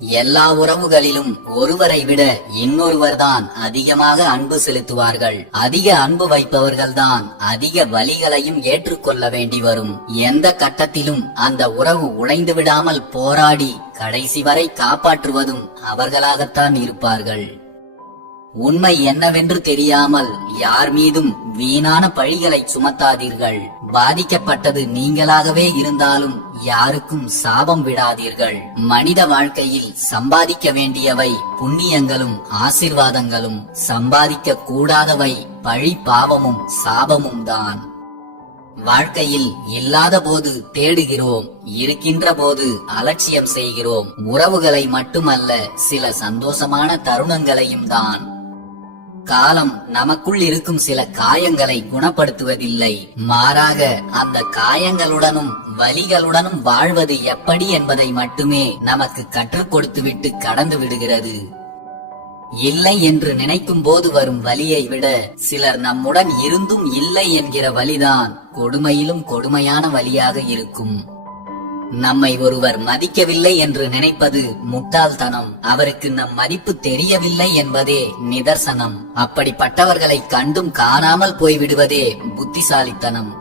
எல்லா உறவுகளிலும் ஒருவரை விட இன்னொருவர்தான் அதிகமாக அன்பு செலுத்துவார்கள். அதிக அன்பு வைப்பவர்கள்தான் அதிக வலிகளையும் ஏற்றுக்கொள்ள வேண்டி வரும். எந்த கட்டத்திலும் அந்த உறவு உடைந்து விடாமல் போராடி கடைசி வரை காப்பாற்றுவதும் அவர்களாகத்தான் இருப்பார்கள். உண்மை என்னவென்று தெரியாமல் யார் மீதும் வீணான பழிகளை சுமத்தாதீர்கள். பாதிக்கப்பட்டது நீங்களாகவே இருந்தாலும் யாருக்கும் சாபம் விடாதீர்கள். மனித வாழ்க்கையில் சம்பாதிக்க வேண்டியவை புண்ணியங்களும் ஆசீர்வாதங்களும், சம்பாதிக்க கூடாதவை பழி பாவமும் சாபமும் தான். வாழ்க்கையில் இல்லாத போது தேடுகிறோம், இருக்கின்ற போது அலட்சியம் செய்கிறோம். உறவுகளை மட்டுமல்ல, சில சந்தோஷமான தருணங்களையும் தான். காலம் நமக்குள் இருக்கும் சில காயங்களை குணப்படுத்துவதில்லை, மாறாக அந்த காயங்களுடனும் வலிகளுடனும் வாழ்வது எப்படி என்பதை மட்டுமே நமக்கு கற்றுக் கொடுத்துவிட்டு கடந்து விடுகிறது. இல்லை என்று நினைக்கும் போது வரும் வலியை விட சிலர் நம்முடன் இருந்தும் இல்லை என்கிற வலிதான் கொடுமையிலும் கொடுமையான வலியாக இருக்கும். நம்மை ஒருவர் மதிக்கவில்லை என்று நினைப்பது முட்டாள்தனம். அவருக்கு நம் மதிப்பு தெரியவில்லை என்பதே நிதர்சனம். அப்படிப்பட்டவர்களை கண்டும் காணாமல் போய்விடுவதே புத்திசாலித்தனம்.